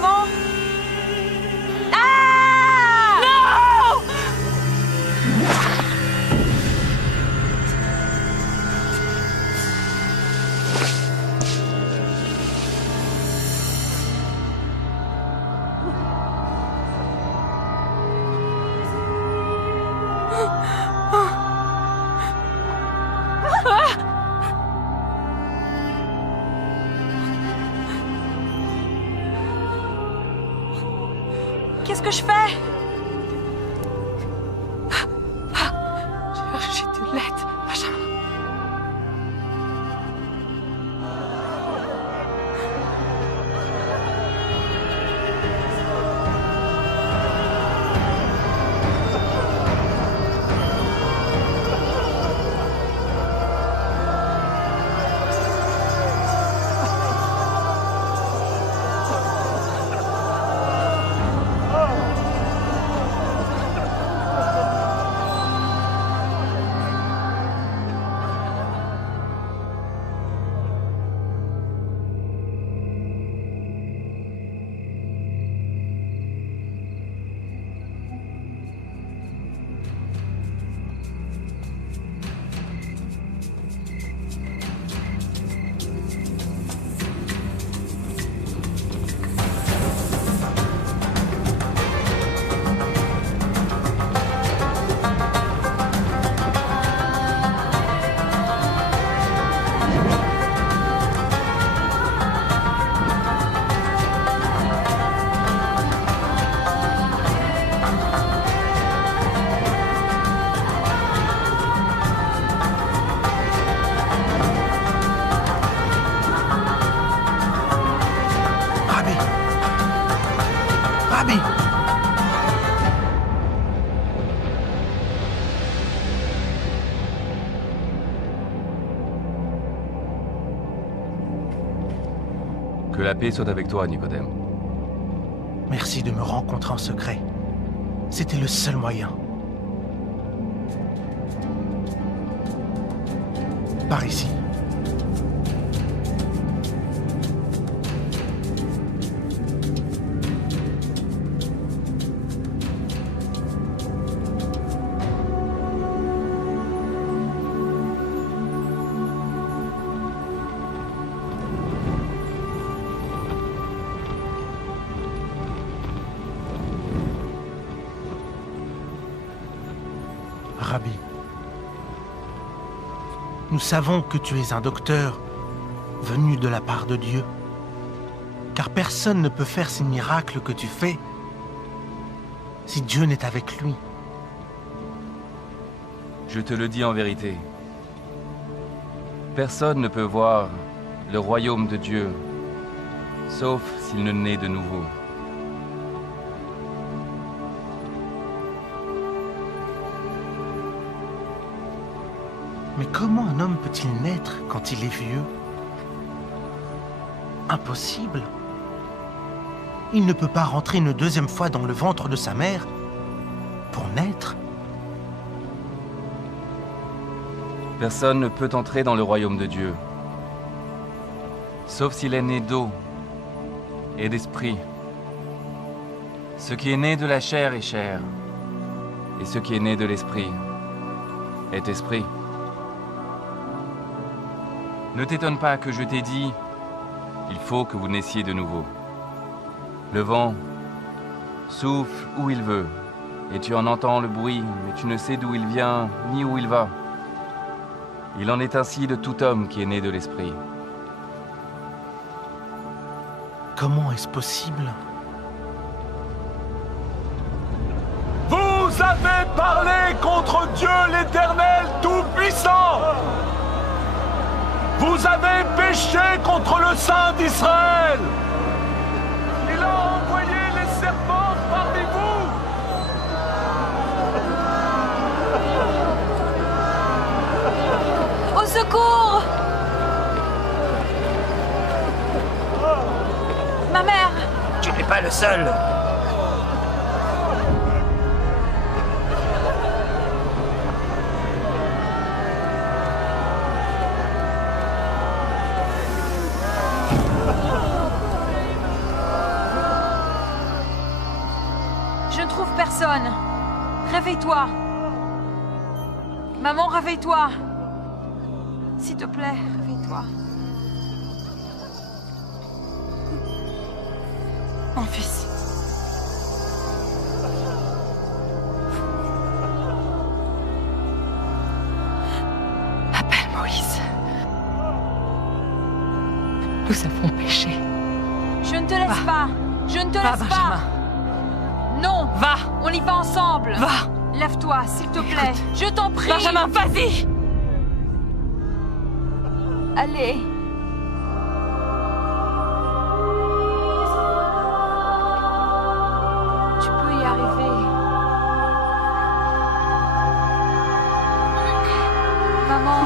maman? Ah! Non! Qu'est-ce que je fais? J'ai de l'aide, Benjamin. Rabbi! Que la paix soit avec toi, Nicodème. Merci de me rencontrer en secret. C'était le seul moyen. Par ici. Rabbi, nous savons que tu es un docteur venu de la part de Dieu, car personne ne peut faire ces miracles que tu fais si Dieu n'est avec lui. Je te le dis en vérité. Personne ne peut voir le royaume de Dieu, sauf s'il ne naît de nouveau. Mais comment un homme peut-il naître quand il est vieux? Impossible. Il ne peut pas rentrer une deuxième fois dans le ventre de sa mère pour naître. Personne ne peut entrer dans le royaume de Dieu, sauf s'il est né d'eau et d'esprit. Ce qui est né de la chair est chair, et ce qui est né de l'esprit est esprit. Ne t'étonne pas que je t'ai dit, il faut que vous naissiez de nouveau. Le vent souffle où il veut, et tu en entends le bruit, mais tu ne sais d'où il vient ni où il va. Il en est ainsi de tout homme qui est né de l'esprit. Comment est-ce possible? Vous avez parlé contre Dieu l'Éternel Tout-Puissant. Vous avez péché contre le Saint d'Israël. Il a envoyé les serpents parmi vous. Au secours! Ma mère! Tu n'es pas le seul. personne. Réveille-toi. Maman, réveille-toi. S'il te plaît, réveille-toi. Mon fils. Appelle Moïse. Nous avons péché. Je ne te laisse pas. Je ne te Va, laisse Benjamin. pas. Non. Va. On y va ensemble. Va. Lève-toi, s'il te plaît. Écoute. Je t'en prie. Benjamin, vas-y. Allez. Tu peux y arriver. Maman.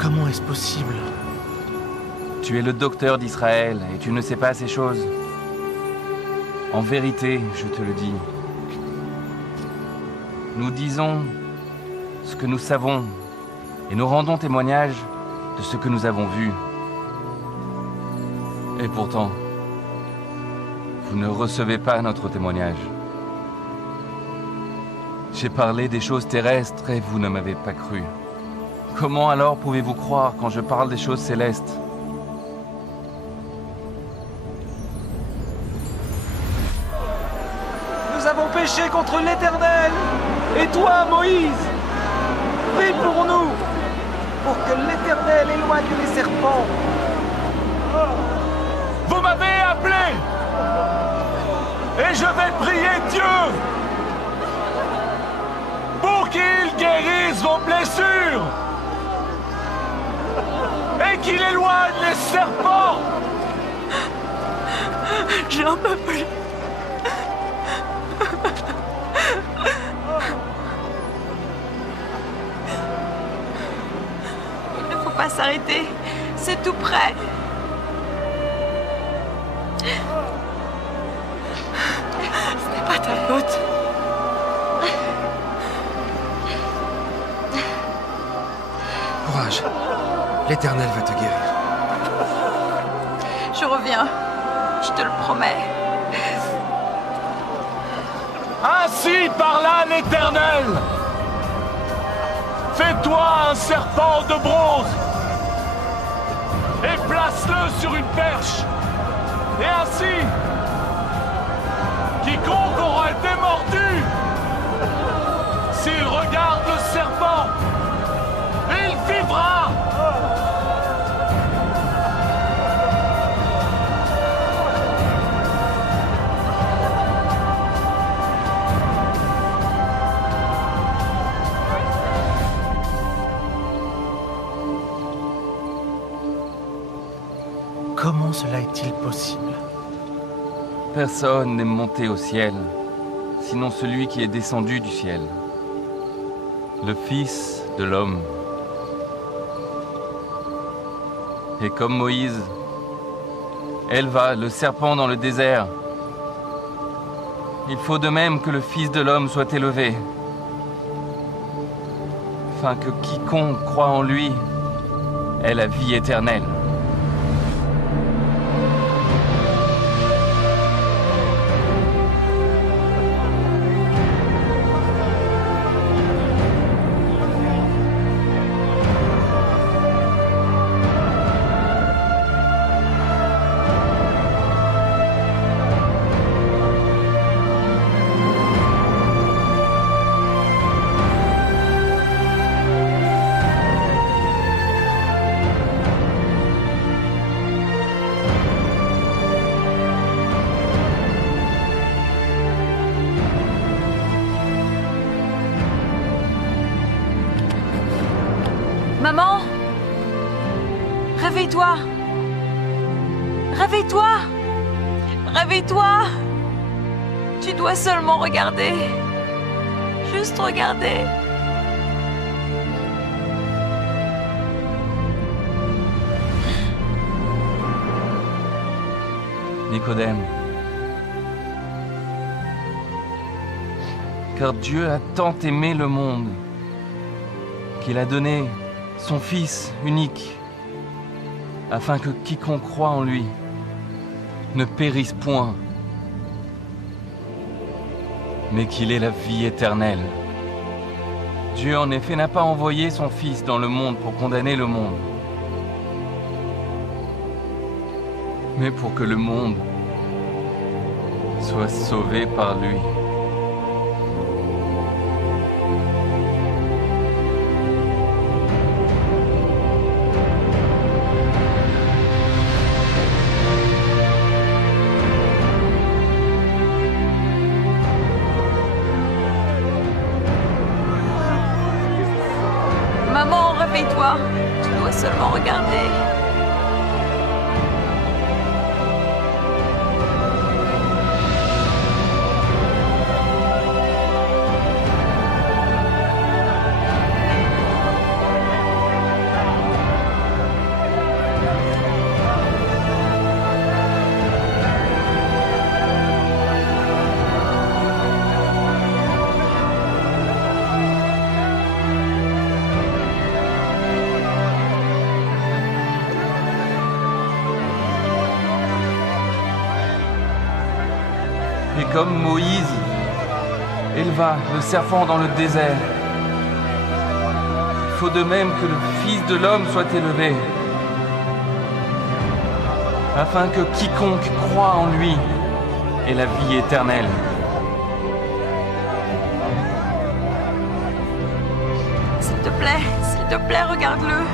Comment est-ce possible? Tu es le docteur d'Israël et tu ne sais pas ces choses. En vérité, je te le dis. Nous disons ce que nous savons et nous rendons témoignage de ce que nous avons vu. Et pourtant, vous ne recevez pas notre témoignage. J'ai parlé des choses terrestres et vous ne m'avez pas cru. Comment alors pouvez-vous croire quand je parle des choses célestes ? Nous avons péché contre l'Éternel. Et toi, Moïse, prie pour nous, pour que l'Éternel éloigne les serpents. Vous m'avez appelé, et je vais prier Dieu pour qu'il guérisse vos blessures et qu'il éloigne les serpents. J'en peux plus. Il ne faut pas s'arrêter. C'est tout près. Ce n'est pas ta faute. Courage. L'Éternel va te guérir. Je reviens. Je te le promets. Ainsi parla l'Éternel. Fais-toi un serpent de bronze et place-le sur une perche. Et ainsi, quiconque aura été mordu, s'il regarde le serpent, il vivra. Comment cela est-il possible? Personne n'est monté au ciel, sinon celui qui est descendu du ciel, le Fils de l'homme. Et comme Moïse éleva le serpent dans le désert, il faut de même que le Fils de l'homme soit élevé, afin que quiconque croit en lui ait la vie éternelle. Maman! Réveille-toi! Réveille-toi! Réveille-toi! Tu dois seulement regarder. Juste regarder. Nicodème. Car Dieu a tant aimé le monde qu'il a donné son Fils unique, afin que quiconque croit en lui ne périsse point, mais qu'il ait la vie éternelle. Dieu en effet n'a pas envoyé son Fils dans le monde pour condamner le monde, mais pour que le monde soit sauvé par lui. Maman, réveille-toi. Tu dois seulement regarder. Et comme Moïse éleva le serpent dans le désert, il faut de même que le Fils de l'homme soit élevé, afin que quiconque croit en lui ait la vie éternelle. S'il te plaît, regarde-le.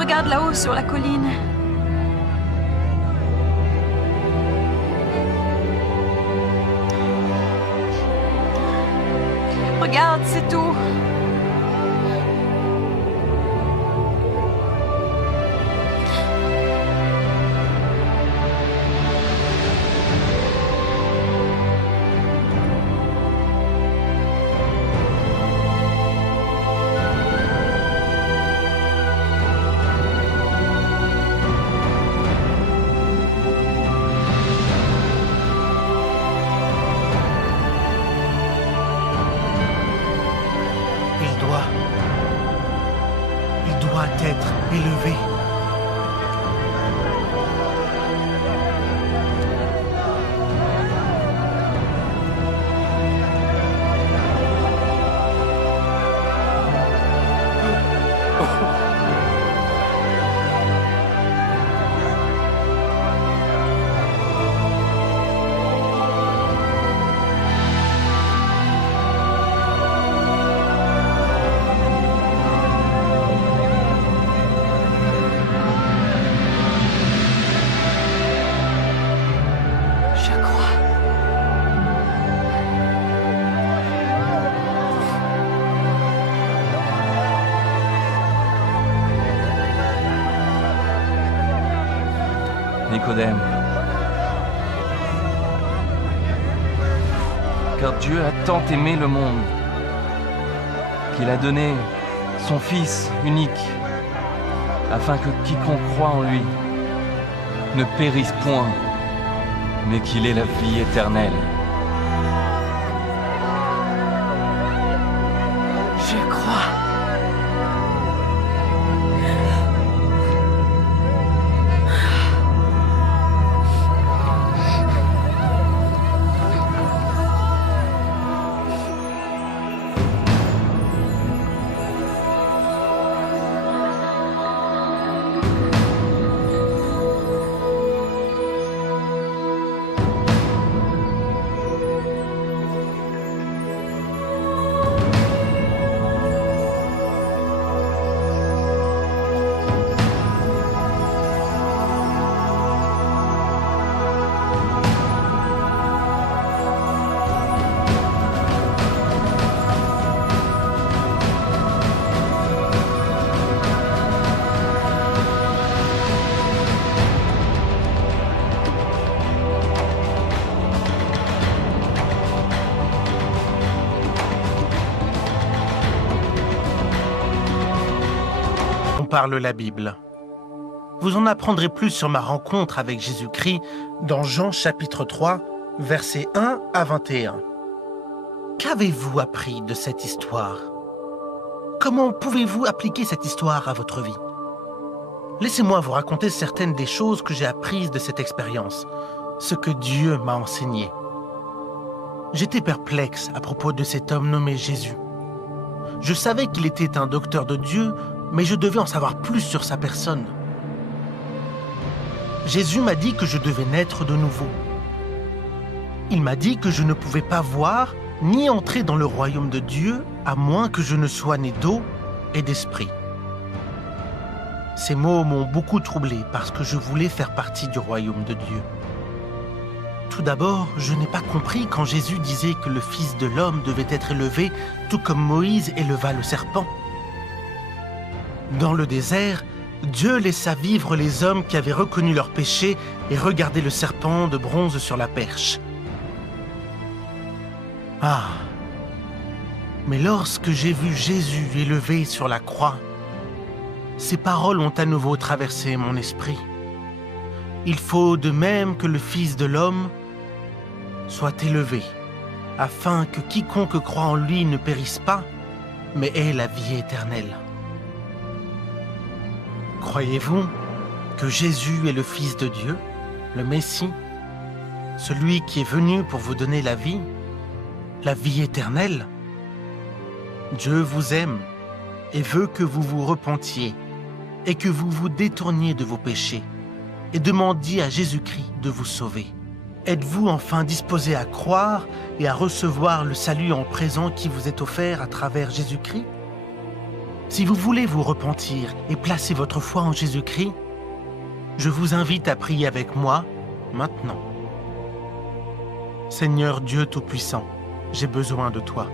Regarde là-haut sur la colline. Regarde, c'est tout. Il doit être élevé. Nicodème. Car Dieu a tant aimé le monde qu'il a donné son Fils unique, afin que quiconque croit en lui ne périsse point, mais qu'il ait la vie éternelle. Je crois. Parle la Bible. Vous en apprendrez plus sur ma rencontre avec Jésus-Christ dans Jean chapitre 3, versets 1 à 21. Qu'avez-vous appris de cette histoire? Comment pouvez-vous appliquer cette histoire à votre vie? Laissez-moi vous raconter certaines des choses que j'ai apprises de cette expérience, ce que Dieu m'a enseigné. J'étais perplexe à propos de cet homme nommé Jésus. Je savais qu'il était un docteur de Dieu, mais je devais en savoir plus sur sa personne. Jésus m'a dit que je devais naître de nouveau. Il m'a dit que je ne pouvais pas voir ni entrer dans le royaume de Dieu à moins que je ne sois né d'eau et d'esprit. Ces mots m'ont beaucoup troublé parce que je voulais faire partie du royaume de Dieu. Tout d'abord, je n'ai pas compris quand Jésus disait que le Fils de l'homme devait être élevé tout comme Moïse éleva le serpent. Dans le désert, Dieu laissa vivre les hommes qui avaient reconnu leur péché et regardé le serpent de bronze sur la perche. Ah! Mais lorsque j'ai vu Jésus élevé sur la croix, ces paroles ont à nouveau traversé mon esprit. Il faut de même que le Fils de l'homme soit élevé, afin que quiconque croit en lui ne périsse pas, mais ait la vie éternelle. Croyez-vous que Jésus est le Fils de Dieu, le Messie, celui qui est venu pour vous donner la vie éternelle? Dieu vous aime et veut que vous vous repentiez et que vous vous détourniez de vos péchés et demandiez à Jésus-Christ de vous sauver. Êtes-vous enfin disposé à croire et à recevoir le salut en présent qui vous est offert à travers Jésus-Christ? Si vous voulez vous repentir et placer votre foi en Jésus-Christ, je vous invite à prier avec moi maintenant. Seigneur Dieu Tout-Puissant, j'ai besoin de toi.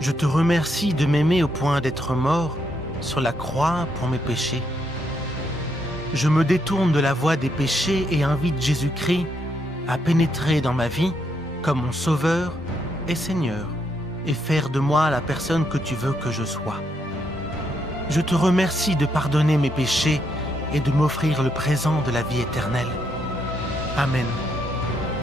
Je te remercie de m'aimer au point d'être mort sur la croix pour mes péchés. Je me détourne de la voie des péchés et invite Jésus-Christ à pénétrer dans ma vie comme mon Sauveur et Seigneur et faire de moi la personne que tu veux que je sois. Je te remercie de pardonner mes péchés et de m'offrir le présent de la vie éternelle. Amen.